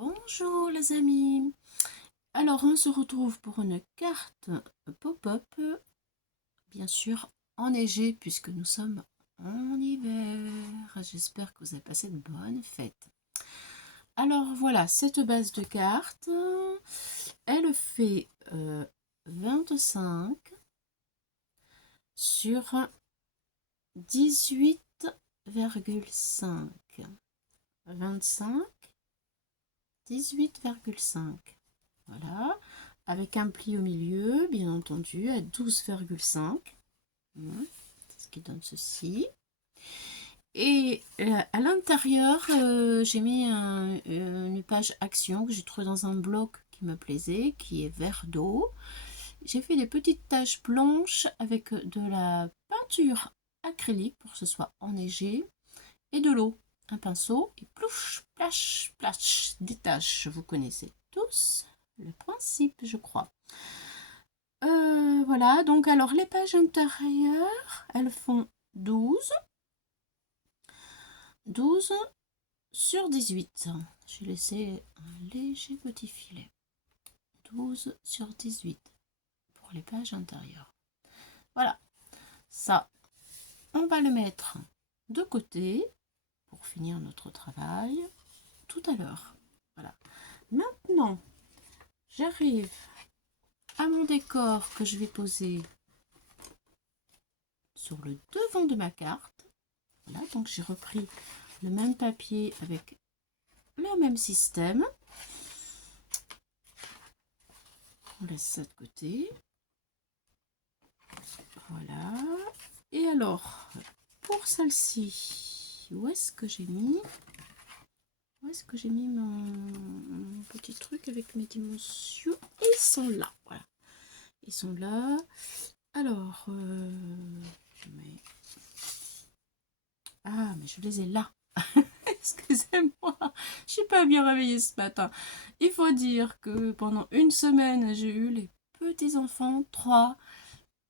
Bonjour les amis. Alors on se retrouve pour une carte pop-up, bien sûr enneigée puisque nous sommes en hiver. J'espère que vous avez passé de bonnes fêtes. Alors voilà, cette base de cartes, elle fait 25 sur 18,5. 25, 18,5. Voilà, avec un pli au milieu, bien entendu, à 12,5. C'est ce qui donne ceci. Et à l'intérieur, j'ai mis une page action que j'ai trouvée dans un blog qui me plaisait, qui est vert d'eau. J'ai fait des petites taches blanches avec de la peinture acrylique pour que ce soit enneigé et de l'eau. Un pinceau et plouche, plache, plache, des taches, vous connaissez tous le principe, je crois. Voilà, donc alors les pages intérieures, elles font 12 sur 18. J'ai laissé un léger petit filet. 12 sur 18 pour les pages intérieures. Voilà, ça, on va le mettre de côté pour finir notre travail tout à l'heure. Voilà. Maintenant, j'arrive à mon décor que je vais poser sur le devant de ma carte. Voilà, donc j'ai repris le même papier avec le même système. On laisse ça de côté. Voilà. Et alors, pour celle-ci, où est-ce que j'ai mis mon petit truc avec mes dimensions? Ils sont là, voilà. Ils sont là. Alors, mais je les ai là. Excusez-moi, je suis pas bien réveillée ce matin. Il faut dire que pendant une semaine, j'ai eu les petits-enfants, 3,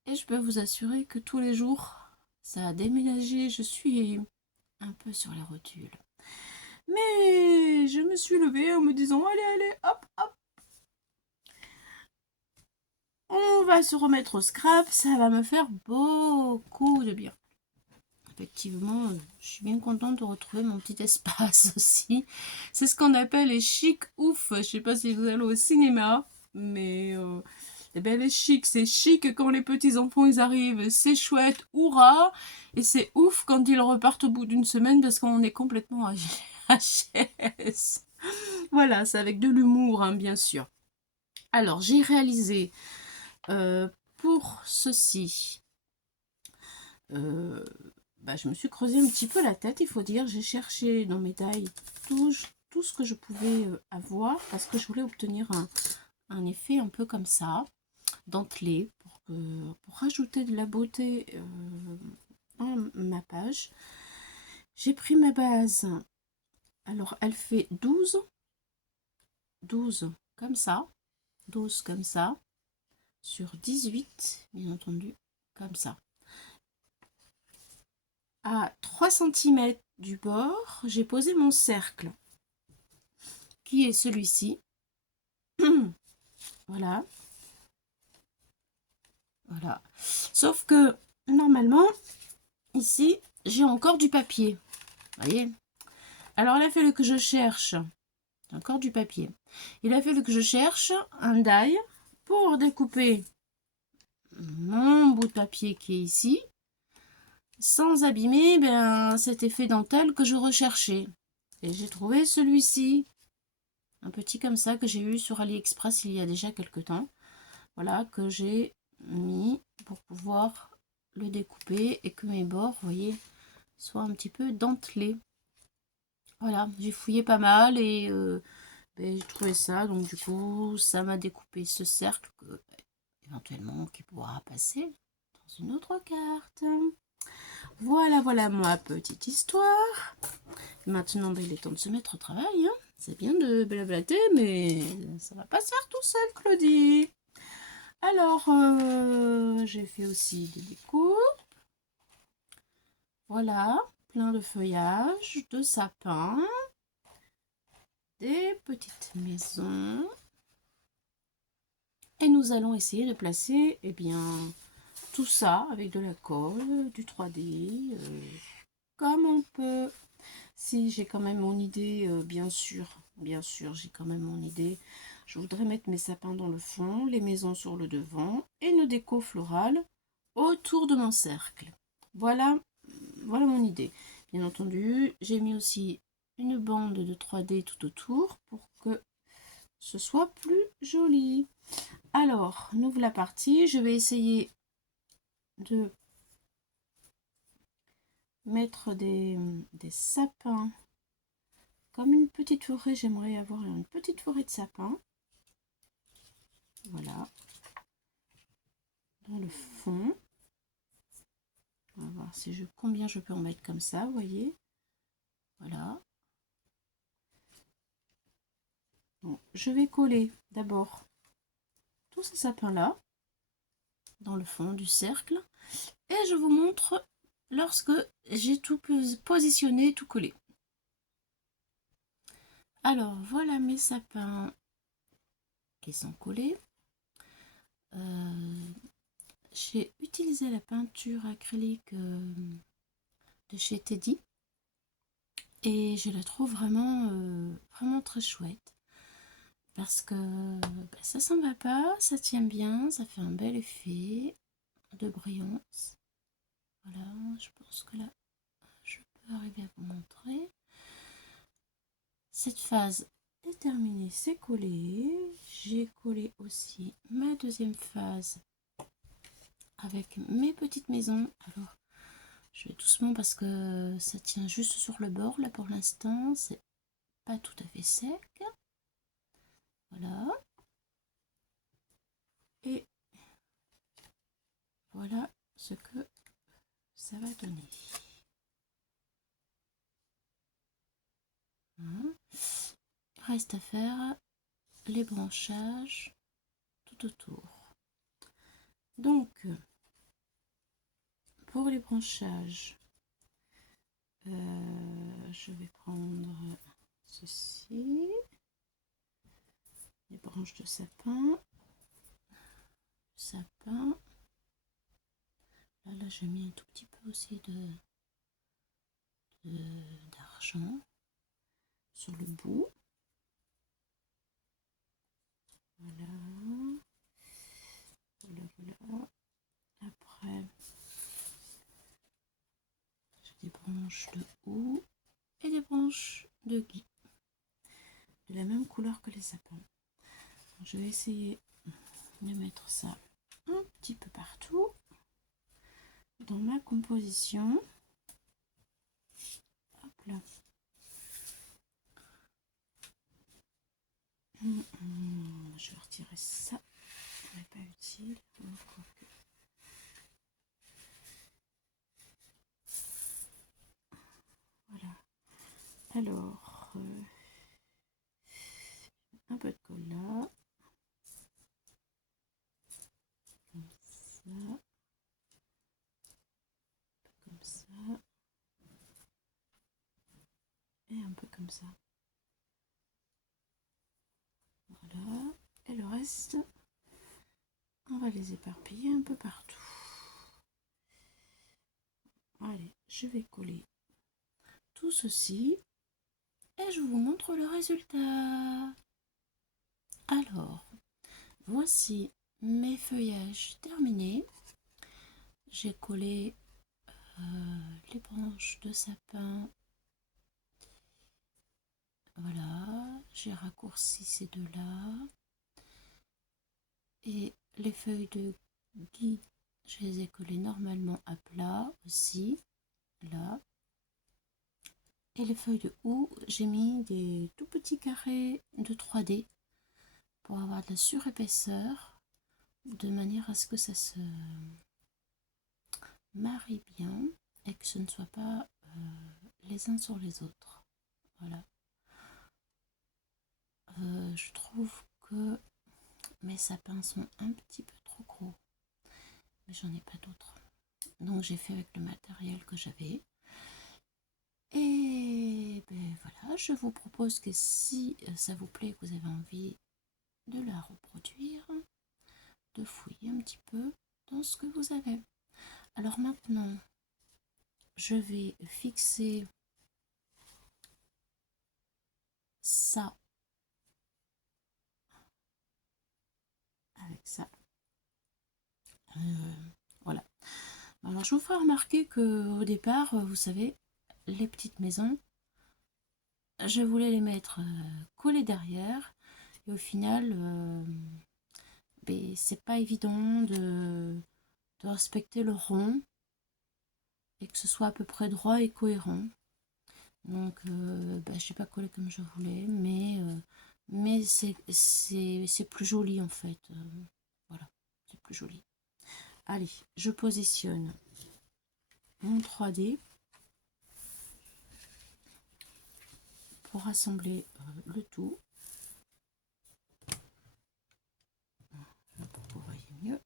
et je peux vous assurer que tous les jours, ça a déménagé. Je suis un peu sur les rotules. Mais je me suis levée en me disant, allez, allez, hop, hop. On va se remettre au scrap, ça va me faire beaucoup de bien. Effectivement, je suis bien contente de retrouver mon petit espace aussi. C'est ce qu'on appelle les chic ouf. Je sais pas si vous allez au cinéma, mais eh ben, les chics, c'est chic quand les petits enfants ils arrivent, c'est chouette, hurrah, et c'est ouf quand ils repartent au bout d'une semaine parce qu'on est complètement à HS. Voilà, c'est avec de l'humour, hein, bien sûr. Alors, j'ai réalisé pour ceci. Je me suis creusé un petit peu la tête, il faut dire. J'ai cherché dans mes tailles tout ce que je pouvais avoir parce que je voulais obtenir un effet un peu comme ça, dentelé, pour rajouter de la beauté à ma page. J'ai pris ma base. Alors, elle fait 12 comme ça, 12 comme ça, sur 18, bien entendu, comme ça. À 3 cm du bord, j'ai posé mon cercle, qui est celui-ci. Voilà. Voilà. Sauf que, normalement, ici, j'ai encore du papier. Vous voyez? Alors, il a fallu que je cherche encore du papier. Il a fallu que je cherche un die pour découper mon bout de papier qui est ici, sans abîmer cet effet dentelle que je recherchais. Et j'ai trouvé celui-ci, un petit comme ça que j'ai eu sur AliExpress il y a déjà quelques temps. Voilà, que j'ai mis pour pouvoir le découper et que mes bords, vous voyez, soient un petit peu dentelés. Voilà, j'ai fouillé pas mal et j'ai trouvé ça, donc du coup ça m'a découpé ce cercle éventuellement qui pourra passer dans une autre carte. Voilà, voilà ma petite histoire. Maintenant, il est temps de se mettre au travail, hein. C'est bien de blablater, mais ça va pas se faire tout seul, Claudie. Alors, j'ai fait aussi des découpes. Voilà, plein de feuillages, de sapins. des petites maisons. Et nous allons essayer de placer, eh bien, tout ça avec de la colle, du 3D, comme on peut. Si j'ai quand même mon idée, bien sûr, j'ai quand même mon idée. Je voudrais mettre mes sapins dans le fond, les maisons sur le devant et une déco florale autour de mon cercle. Voilà, voilà mon idée. Bien entendu, j'ai mis aussi une bande de 3D tout autour pour que ce soit plus joli. Alors, nous voilà partis. Je vais essayer de mettre des sapins comme une petite forêt. J'aimerais avoir une petite forêt de sapins. Voilà. Dans le fond. On va voir si combien je peux en mettre comme ça, vous voyez. Voilà. Bon, je vais coller d'abord tous ces sapins-là dans le fond du cercle. Et je vous montre lorsque j'ai tout positionné, tout collé. Alors, voilà mes sapins qui sont collés. J'ai utilisé la peinture acrylique de chez Teddy. Et je la trouve vraiment, vraiment très chouette. Parce que ça s'en va pas, ça tient bien, ça fait un bel effet de brillance. Voilà, je pense que là, je peux arriver à vous montrer. Cette phase est terminée, c'est collé. J'ai collé aussi ma deuxième phase avec mes petites maisons. Alors, je vais doucement parce que ça tient juste sur le bord là pour l'instant. C'est pas tout à fait sec. Voilà. Et voilà ce que ça va donner. Hein. Il reste à faire les branchages tout autour. Donc, pour les branchages, je vais prendre ceci, les branches de sapin. Là j'ai mis un tout petit peu aussi d'argent sur le bout. Voilà. Après, j'ai des branches de houx et des branches de gui de la même couleur que les sapins. Je vais essayer de mettre ça un petit peu partout dans ma composition. Hop là. Je vais retirer ça, ce n'est pas utile. Voilà. Alors, un peu de colle là. Comme ça. Et un peu comme ça. Voilà. Et le reste, on va les éparpiller un peu partout. Allez, je vais coller tout ceci et je vous montre le résultat. Alors, voici mes feuillages terminés. J'ai collé les branches de sapin. Voilà, j'ai raccourci ces deux-là. Et les feuilles de gui, je les ai collées normalement à plat aussi, là. Et les feuilles de houx, j'ai mis des tout petits carrés de 3D pour avoir de la surépaisseur, de manière à ce que ça se marie bien et que ce ne soit pas les uns sur les autres. Voilà. Je trouve que mes sapins sont un petit peu trop gros, mais j'en ai pas d'autres. Donc j'ai fait avec le matériel que j'avais. Et ben voilà, je vous propose que si ça vous plaît, que vous avez envie de la reproduire, de fouiller un petit peu dans ce que vous avez. Alors maintenant, je vais fixer ça avec ça. Voilà. Alors je vous ferai remarquer que au départ, vous savez, les petites maisons, je voulais les mettre collées derrière, et au final, ben, c'est pas évident de respecter le rond et que ce soit à peu près droit et cohérent. Donc ben, je n'ai pas collé comme je voulais, mais c'est plus joli en fait. Voilà, c'est plus joli. Allez, je positionne mon 3D pour assembler le tout. Pour que vous voyez mieux.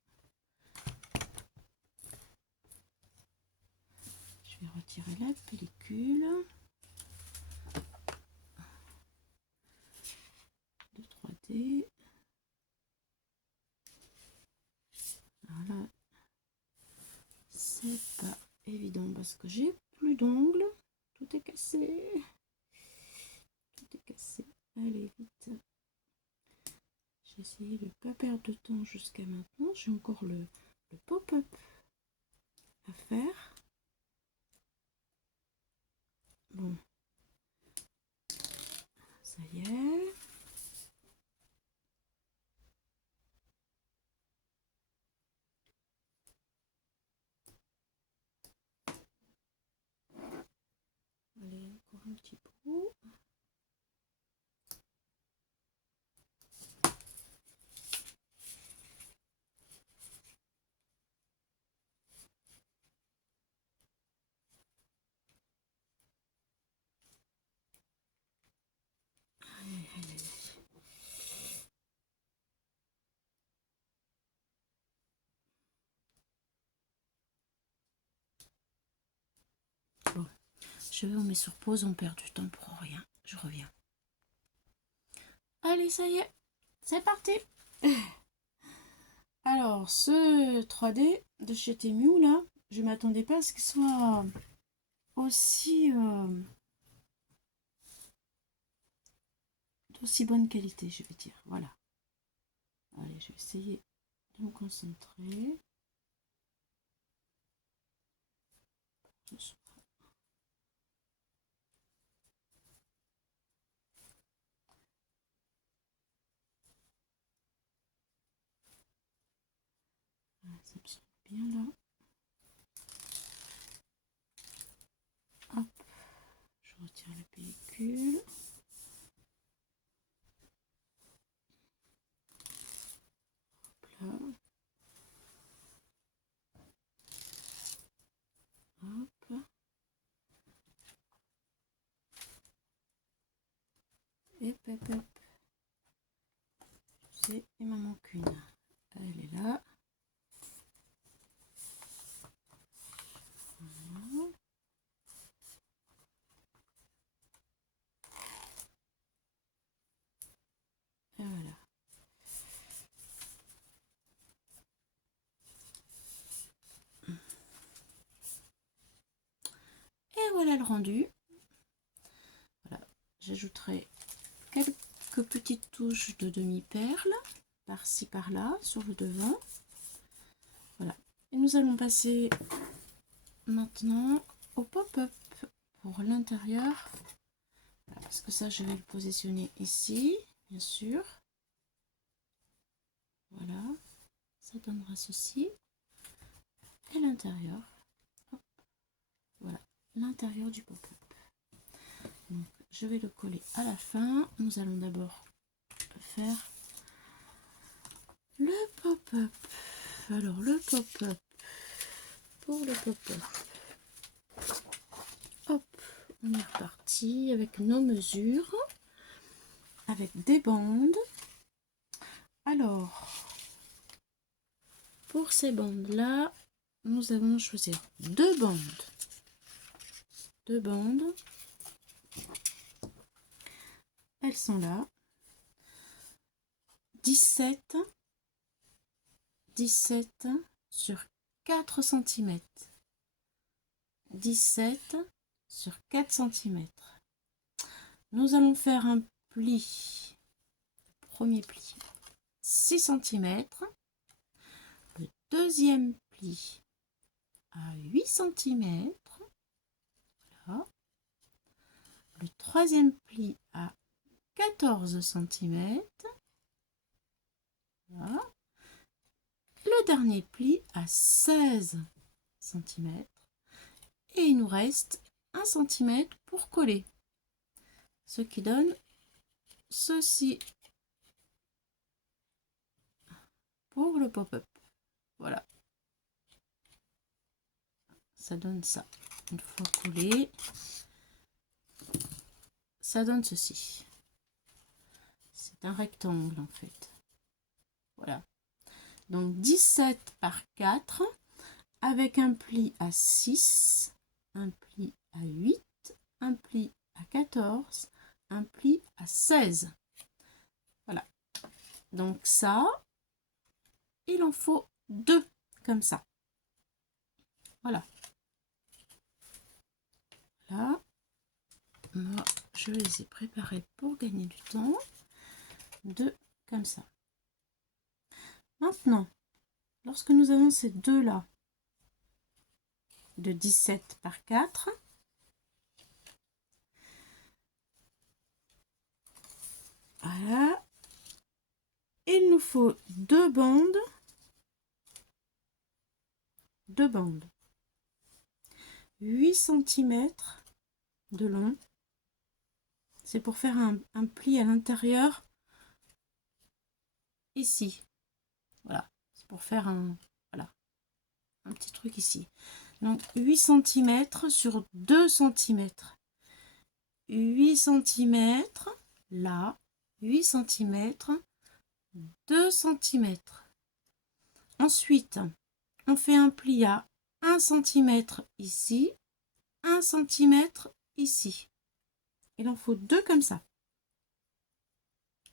Je vais retirer la pellicule. De 3D. Voilà. C'est pas évident parce que j'ai plus d'ongles. Tout est cassé. Tout est cassé. Allez, vite. J'ai essayé de ne pas perdre de temps jusqu'à maintenant. J'ai encore le pop-up à faire. Bon. Ça y est. Allez, encore un petit bout. Aïe, aïe, aïe. Bon, je vais vous mettre sur pause, on perd du temps pour rien. Je reviens. Allez, ça y est, c'est parti. Alors, ce 3D de chez Temu, là, je m'attendais pas à ce qu'il soit aussi d'aussi bonne qualité, je vais dire. Voilà. Allez, je vais essayer de me concentrer. Ça me semble bien là. Hop, je retire la pellicule. Hop là. Hop. Et hop, hop. Il m'en manque une. Elle est là. Voilà. Et voilà. Et voilà le rendu. Voilà. J'ajouterai quelques petites touches de demi-perle par-ci par-là sur le devant. Voilà. Et nous allons passer maintenant au pop-up pour l'intérieur. Voilà, parce que ça, je vais le positionner ici, bien sûr. Voilà. Ça donnera ceci. Et l'intérieur. Voilà. L'intérieur du pop-up. Donc, je vais le coller à la fin. Nous allons d'abord faire le pop-up. Alors, le pop-up. Pour le pop-up. Hop, on est reparti avec nos mesures. Avec des bandes. Alors, pour ces bandes-là, nous allons choisir deux bandes. Deux bandes. elles sont là. 17 sur 4 cm. 17 sur 4 cm. Nous allons faire un pli, premier pli, 6 cm. Le deuxième pli à 8 cm. Voilà. Le troisième pli à 14 cm. Voilà. Le dernier pli à 16 cm. Et il nous reste 1 cm pour coller. Ce qui donne ceci pour le pop-up. Voilà. Ça donne ça. Une fois collé, ça donne ceci. C'est un rectangle en fait. Voilà. Donc 17 par 4 avec un pli à 6, un pli à 8, un pli à 14, un pli à 16. Voilà. Donc ça, il en faut 2 comme ça. Voilà. Là, moi, je les ai préparés pour gagner du temps. 2 comme ça. Maintenant, lorsque nous avons ces deux-là, de 17 par 4, voilà, il nous faut 2 bandes, 8 cm de long. C'est pour faire un pli à l'intérieur ici. Voilà, c'est pour faire un petit truc ici. Donc 8 cm sur 2 cm. 8 cm là, 8 cm, 2 cm. Ensuite, on fait un pli à 1 cm ici, 1 cm ici. Il en faut 2 comme ça.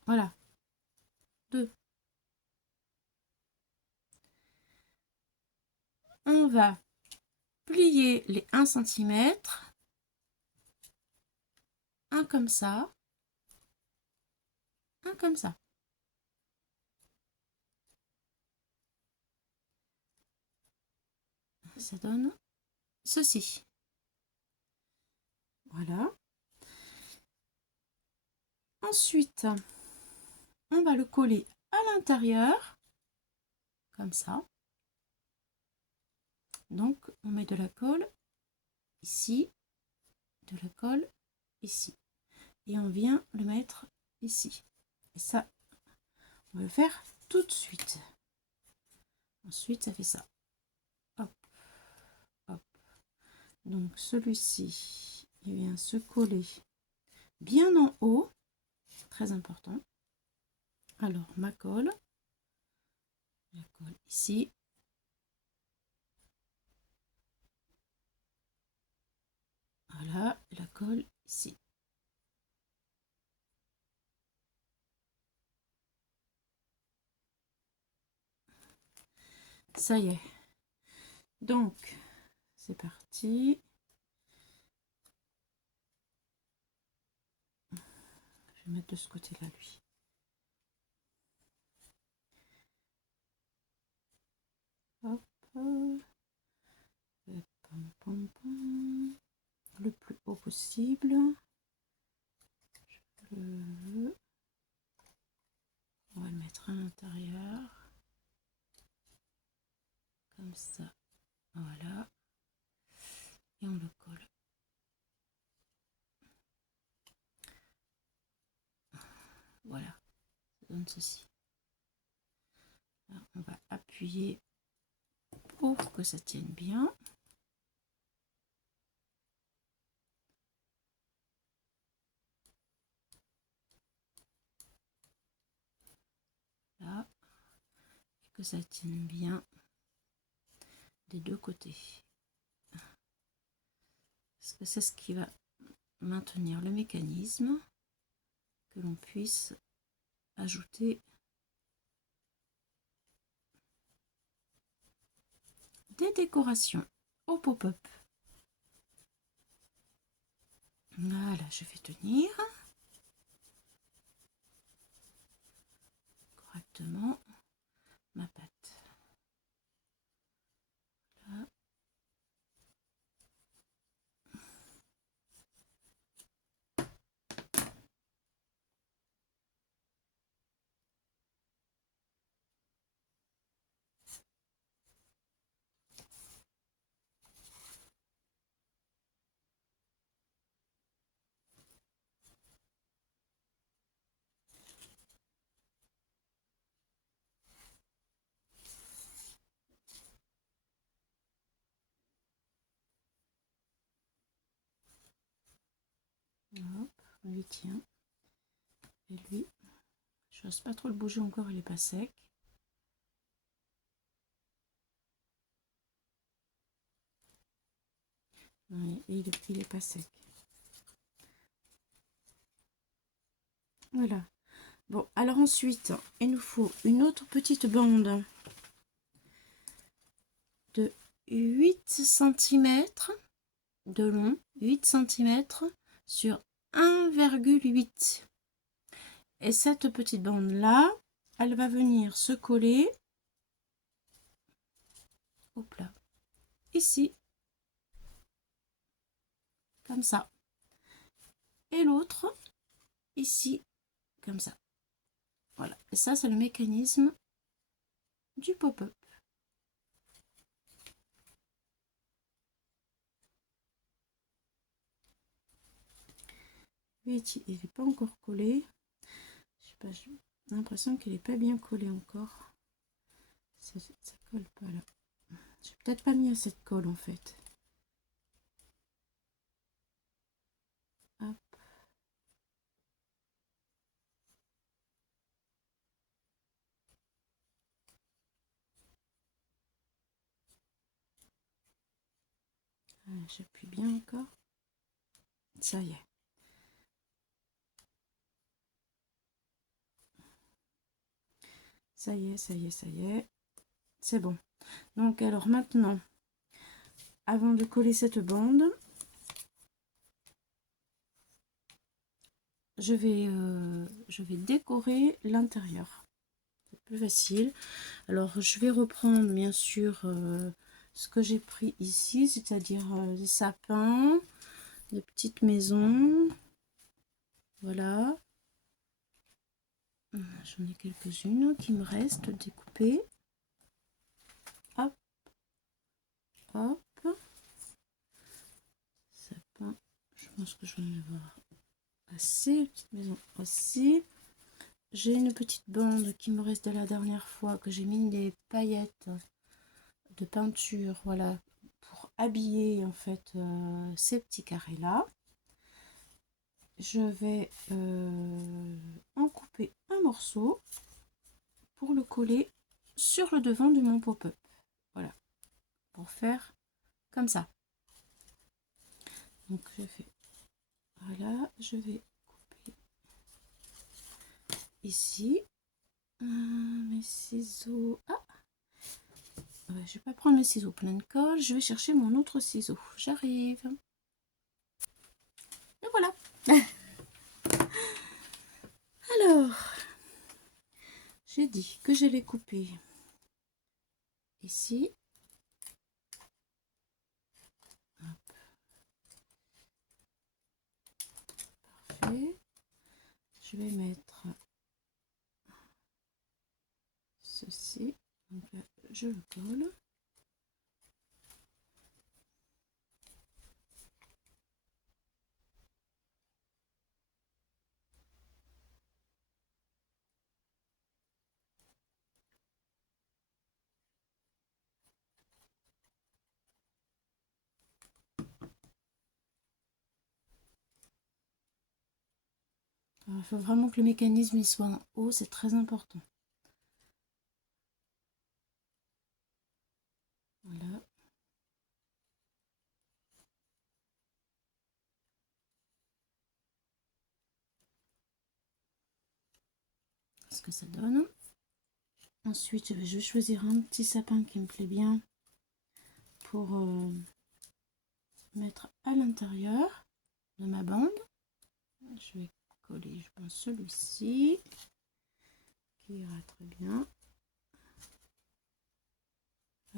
Voilà. 2. On va plier les 1 cm. Un comme ça. Un comme ça. Ça donne ceci. Voilà. Ensuite, on va le coller à l'intérieur, comme ça. Donc, on met de la colle ici, de la colle ici. Et on vient le mettre ici. Et ça, on va le faire tout de suite. Ensuite, ça fait ça. Hop, hop. Donc, celui-ci, il vient se coller bien en haut. Très important. Alors, ma colle. La colle ici. Voilà, la colle ici. Ça y est. Donc, c'est parti. Je vais mettre de ce côté-là, lui. Hop. Le plus haut possible. On va le mettre à l'intérieur. Comme ça. Voilà. Et on le colle. Voilà. Ça donne ceci. Alors, on va appuyer pour que ça tienne bien. Là. Et que ça tienne bien des deux côtés. Parce que c'est ce qui va maintenir le mécanisme. que l'on puisse ajouter des décorations au pop-up. Voilà, je vais tenir correctement ma pâte. Là. Hop, on lui tient. Et lui, je n'ose pas trop le bouger encore, il n'est pas sec. Oui, il est pas sec. Voilà. Bon, alors ensuite, il nous faut une autre petite bande de 8 cm de long, 8 cm sur 1,8. Et cette petite bande là, elle va venir se coller, hop là, ici, comme ça. Et l'autre, ici, comme ça. Voilà, et ça c'est le mécanisme du pop-up. Il n'est pas encore collé. Je sais pas, j'ai l'impression qu'il n'est pas bien collé encore. Ça colle pas là. J'ai peut-être pas mis assez de colle en fait. Hop. J'appuie bien encore. Ça y est. Ça y est, ça y est, ça y est. C'est bon. Donc alors maintenant, avant de coller cette bande, je vais décorer l'intérieur. C'est plus facile. Alors je vais reprendre bien sûr ce que j'ai pris ici, c'est-à-dire des sapins, des petites maisons. Voilà. J'en ai quelques-unes qui me restent découpées. Hop. Hop. Sapin. Je pense que je vais en avoir assez. Petite maison aussi. J'ai une petite bande qui me reste de la dernière fois, que j'ai mis des paillettes de peinture, voilà, pour habiller en fait ces petits carrés là. Je vais en couper un morceau pour le coller sur le devant de mon pop-up. Voilà, pour faire comme ça. Donc je fais, voilà, je vais couper ici. Mes ciseaux. Ah, ouais, je vais pas prendre mes ciseaux plein de colle. Je vais chercher mon autre ciseau. J'arrive. Et voilà. Alors, j'ai dit que j'allais couper ici. Hop. Parfait. Je vais mettre ceci. Donc là, je le colle. Il faut vraiment que le mécanisme il soit en haut, c'est très important. Voilà. ce que ça donne. Ensuite, je vais choisir un petit sapin qui me plaît bien pour mettre à l'intérieur de ma bande. Je vais coller, je pense, celui-ci qui ira très bien.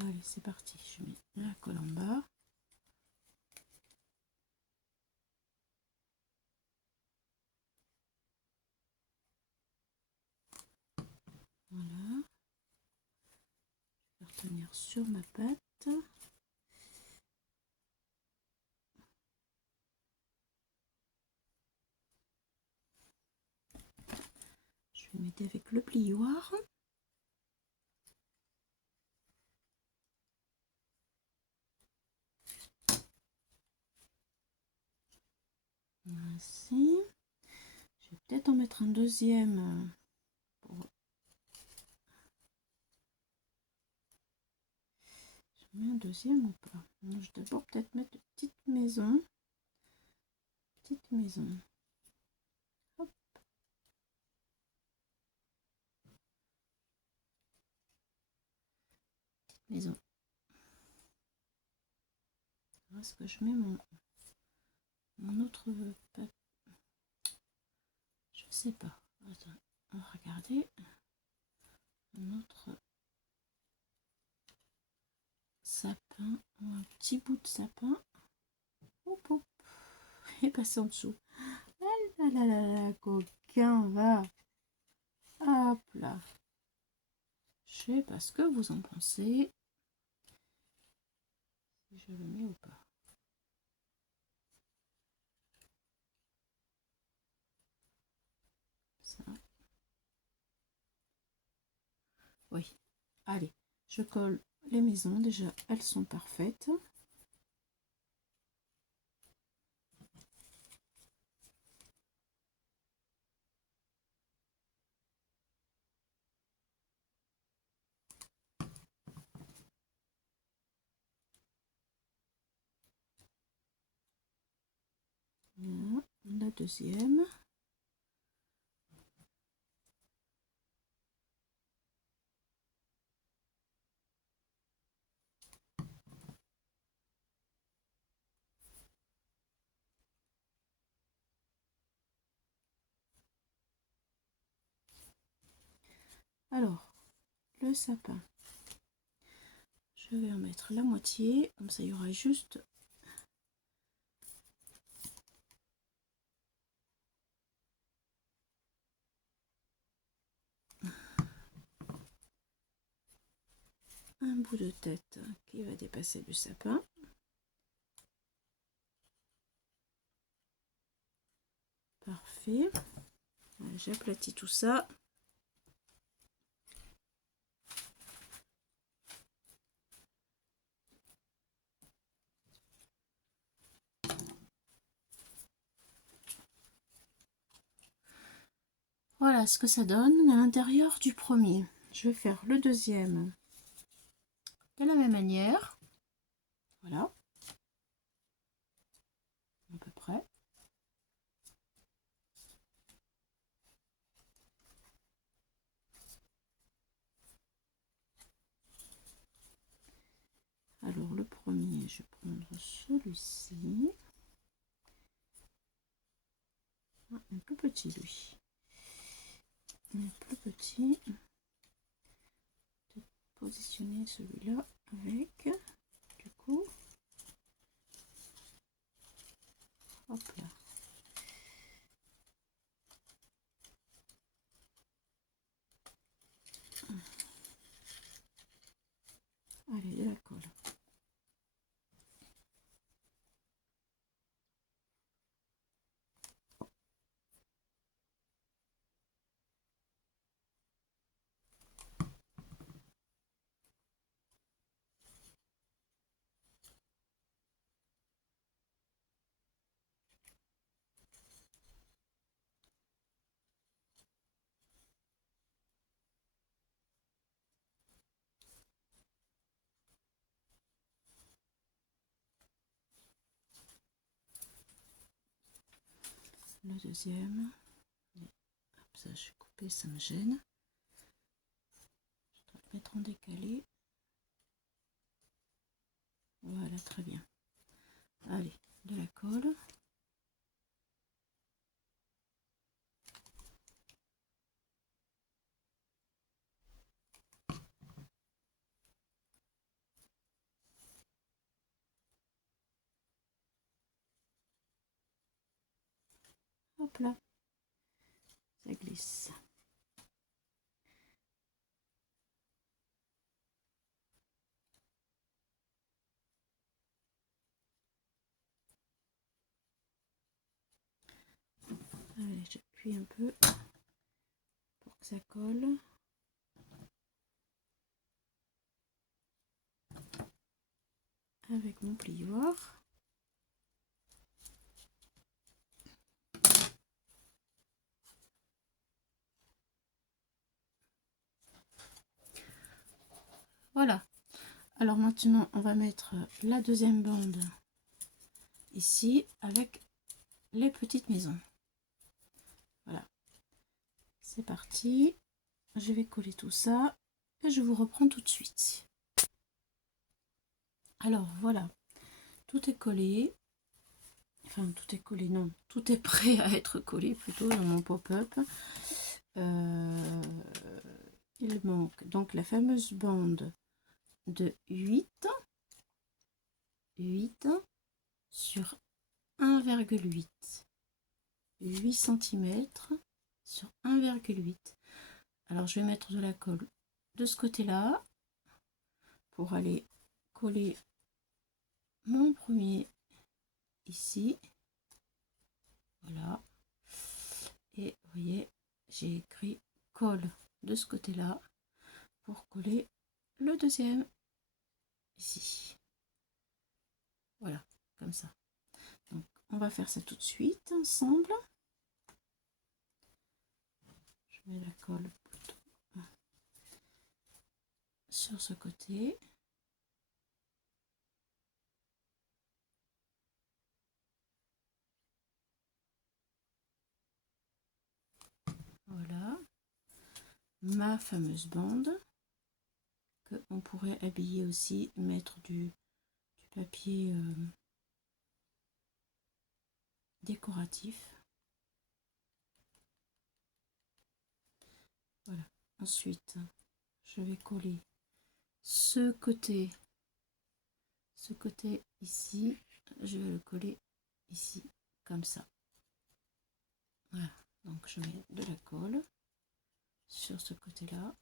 Allez, c'est parti. Je mets la colle en bas. Voilà. Je vais retenir sur ma pâte. Je vais mettre avec le plioir. Ainsi. Je vais peut-être en mettre un deuxième pour... Je mets un deuxième ou pas? Je vais d'abord peut-être mettre une petite maison. Petite maison. Hop. Petite maison. Est-ce que je mets mon autre pâte? Je sais pas. Attends, on va regarder. Un autre sapin, un petit bout de sapin. Hop, hop. Et passer en dessous. Ah là là là là, coquin, va. Hop là. Je sais pas ce que vous en pensez. Si je le mets ou pas. Ça. Oui. Allez, je colle les maisons. Déjà, elles sont parfaites. Voilà, la deuxième. Alors, le sapin, je vais en mettre la moitié, comme ça il y aura juste un bout de tête qui va dépasser du sapin. Parfait. J'aplatis tout ça. Voilà ce que ça donne à l'intérieur du premier. Je vais faire le deuxième de la même manière. Voilà. À peu près. Alors le premier, je vais prendre celui-ci. Ah, un peu petit lui. Un plus petit. Peut-être positionner celui-là avec. Du coup. Hop là. Allez, de la colle. Le deuxième. Hop, ça je vais couper, ça me gêne. mettre en décalé. Voilà, très bien. Allez, de la colle. Hop là, ça glisse. Allez, j'appuie un peu pour que ça colle. Avec mon plioir. Voilà. Alors maintenant, on va mettre la deuxième bande ici avec les petites maisons. Voilà. C'est parti. Je vais coller tout ça et je vous reprends tout de suite. Alors voilà, tout est collé. Enfin, tout est collé, non. Tout est prêt à être collé plutôt dans mon pop-up. Il manque donc la fameuse bande de 8 sur 1,8 8 cm sur 1,8. Alors je vais mettre de la colle de ce côté là pour aller coller mon premier ici, voilà, et vous voyez j'ai écrit colle de ce côté là pour coller le deuxième ici, voilà, comme ça. Donc on va faire ça tout de suite ensemble. Je mets la colle plutôt sur ce côté. Voilà ma fameuse bande que on pourrait habiller aussi, mettre du papier décoratif. Voilà. Ensuite, je vais coller ce côté ici, je vais le coller ici comme ça. Voilà. Donc je mets de la colle sur ce côté là.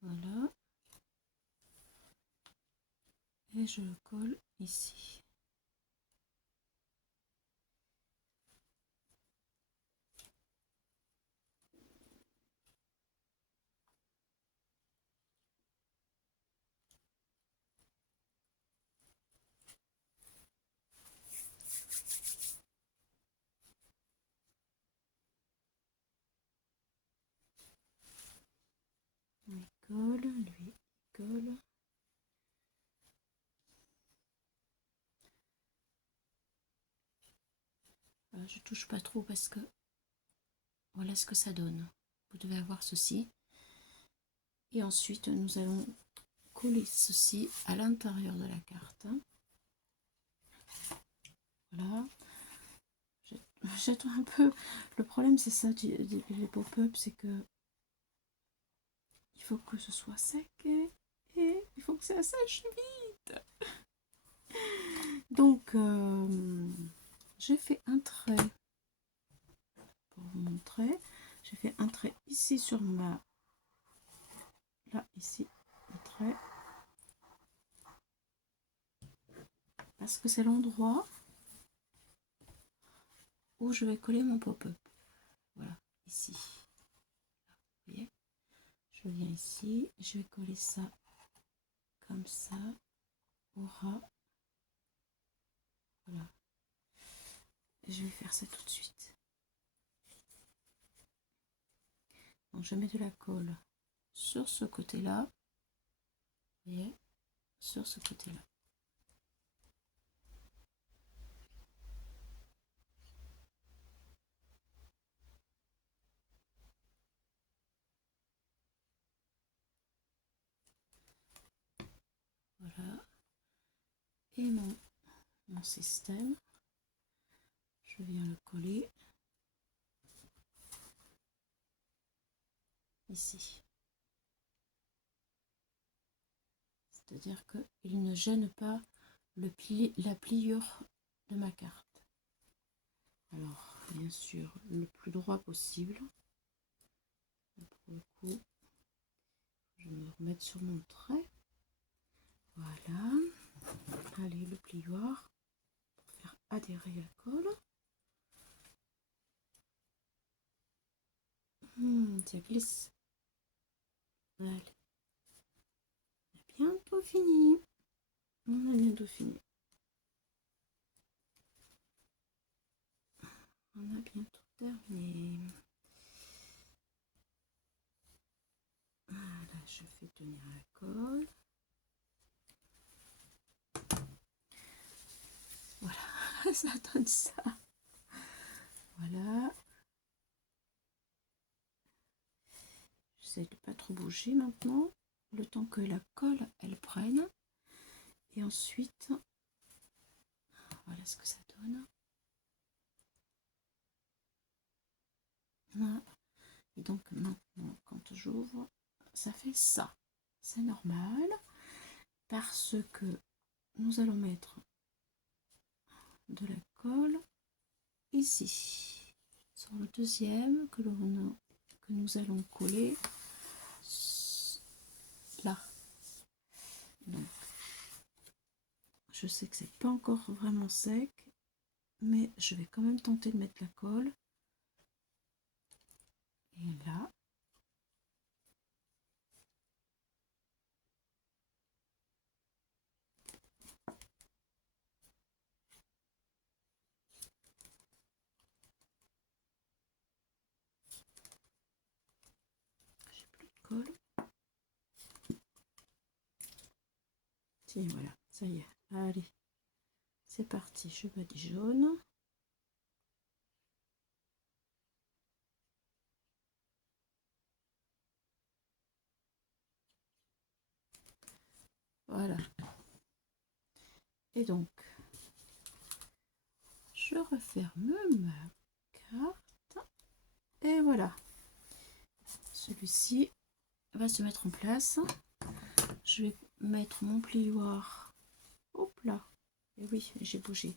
Voilà. Et je le colle ici. Il colle, lui il colle. Voilà, je touche pas trop parce que voilà ce que ça donne. Vous devez avoir ceci. Et ensuite, nous allons coller ceci à l'intérieur de la carte. Voilà. J'attends un peu. Le problème, c'est ça, les pop-up, c'est que il faut que ce soit sec et il faut que ça sèche vite. Donc, j'ai fait un trait pour vous montrer. J'ai fait un trait ici sur ma... Là, ici, un trait. Parce que c'est l'endroit où je vais coller mon pop-up. Voilà, ici. Vous voyez, je viens ici, je vais coller ça comme ça au ras. Voilà. Et je vais faire ça tout de suite. Donc je mets de la colle sur ce côté-là. Vous voyez, sur ce côté-là. Voilà. Et mon système, je viens le coller ici. C'est-à-dire qu'il ne gêne pas la pliure de ma carte. Alors, bien sûr, le plus droit possible. Pour le coup, je vais me remettre sur mon trait. Voilà. Allez, le plioir pour faire adhérer la colle. Ça glisse. Allez. On a bientôt fini. On a bientôt fini. On a bientôt terminé. Voilà, je fais tenir la colle. Voilà, ça donne ça. Voilà. J'essaie de pas trop bouger maintenant, le temps que la colle elle prenne. Et ensuite, voilà ce que ça donne. Voilà. Et donc maintenant, quand j'ouvre, ça fait ça. C'est normal parce que nous allons mettre de la colle ici sur le deuxième que nous allons coller là. Donc je sais que c'est pas encore vraiment sec, mais je vais quand même tenter de mettre la colle. Et là, j'ai plus de colle. Et voilà, ça y est. Allez, c'est parti. Je badigeonne. Voilà. Et donc, je referme ma carte. Et voilà. Celui-ci va se mettre en place. Je vais mettre mon plioir. Hop là. Et oui, j'ai bougé.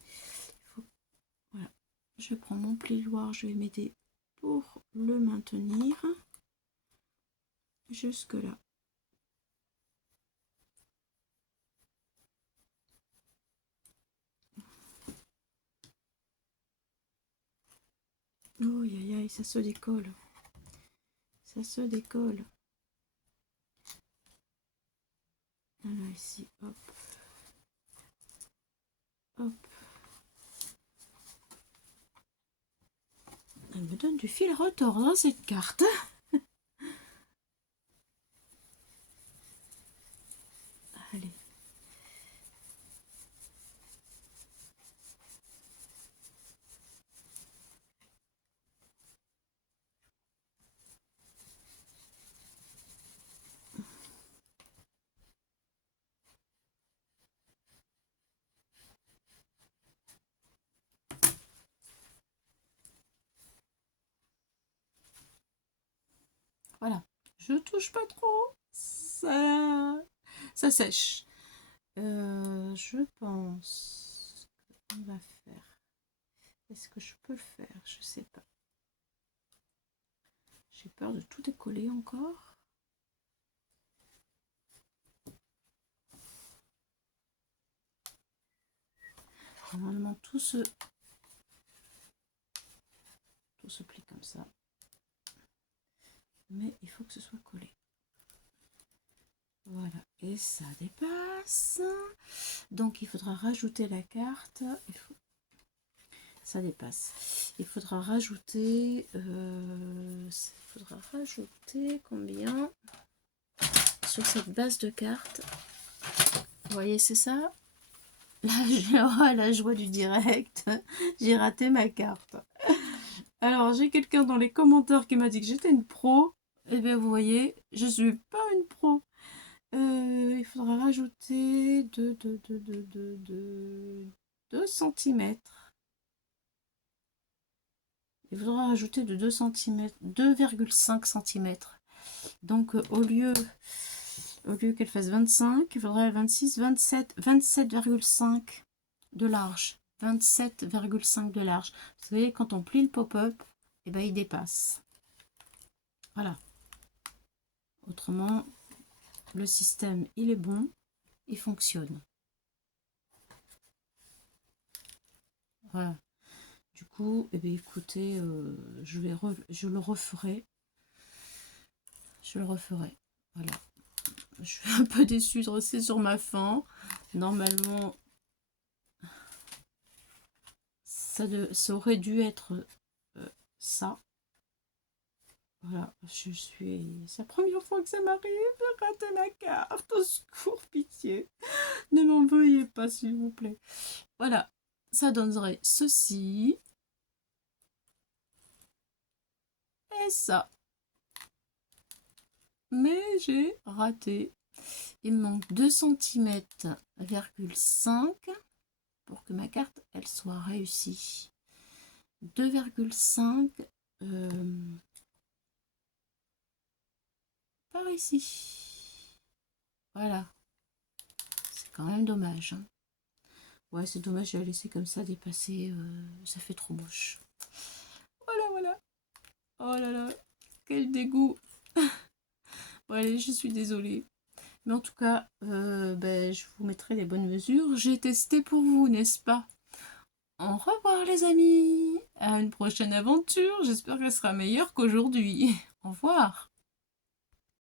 Voilà. Je prends mon plioir, je vais m'aider pour le maintenir jusque là. Oh aïe aïe, ça se décolle. Ça se décolle. Voilà, ici, hop. Hop. Elle me donne du fil à retordre, cette carte. Allez. Voilà. Je touche pas trop. Ça sèche. Je pense qu'on va faire. Est-ce que je peux le faire? Je sais pas. J'ai peur de tout décoller encore. Normalement, tout se plie comme ça. Mais il faut que ce soit collé. Voilà, et ça dépasse. Donc il faudra rajouter la carte. Ça dépasse. Il faudra rajouter. Combien? sur cette base de cartes. Vous voyez, c'est ça. Là, la joie du direct. J'ai raté ma carte. Alors, j'ai quelqu'un dans les commentaires qui m'a dit que j'étais une pro. Eh bien, vous voyez, je suis pas une pro. Il faudra rajouter 2 cm. Il faudra rajouter de 2 cm, 2,5 cm. Donc, au lieu qu'elle fasse 25, il faudrait 26, 27, 27,5 de large. 27,5 de large. Vous savez, quand on plie le pop-up, eh ben, il dépasse. Voilà. Autrement, le système, il est bon, il fonctionne. Voilà. Du coup, eh bien, écoutez, je le referai. Je le referai. Voilà. Je suis un peu déçue de rester sur ma faim. Normalement, ça aurait dû être ça. Voilà, c'est la première fois que ça m'arrive de rater ma carte. Au secours, pitié. Ne m'en veuillez pas, s'il vous plaît. Voilà, ça donnerait ceci. Et ça. Mais j'ai raté. Il me manque 2 cm,5 cm pour que ma carte, elle soit réussie. 2,5 par ici. Voilà. C'est quand même dommage. Hein. Ouais, c'est dommage de la laisser comme ça dépasser. Ça fait trop moche. Voilà, voilà. Oh là là. Quel dégoût. Bon, allez, je suis désolée. Mais en tout cas, je vous mettrai les bonnes mesures. J'ai testé pour vous, n'est-ce pas? Au revoir les amis. À une prochaine aventure. J'espère qu'elle sera meilleure qu'aujourd'hui. Au revoir.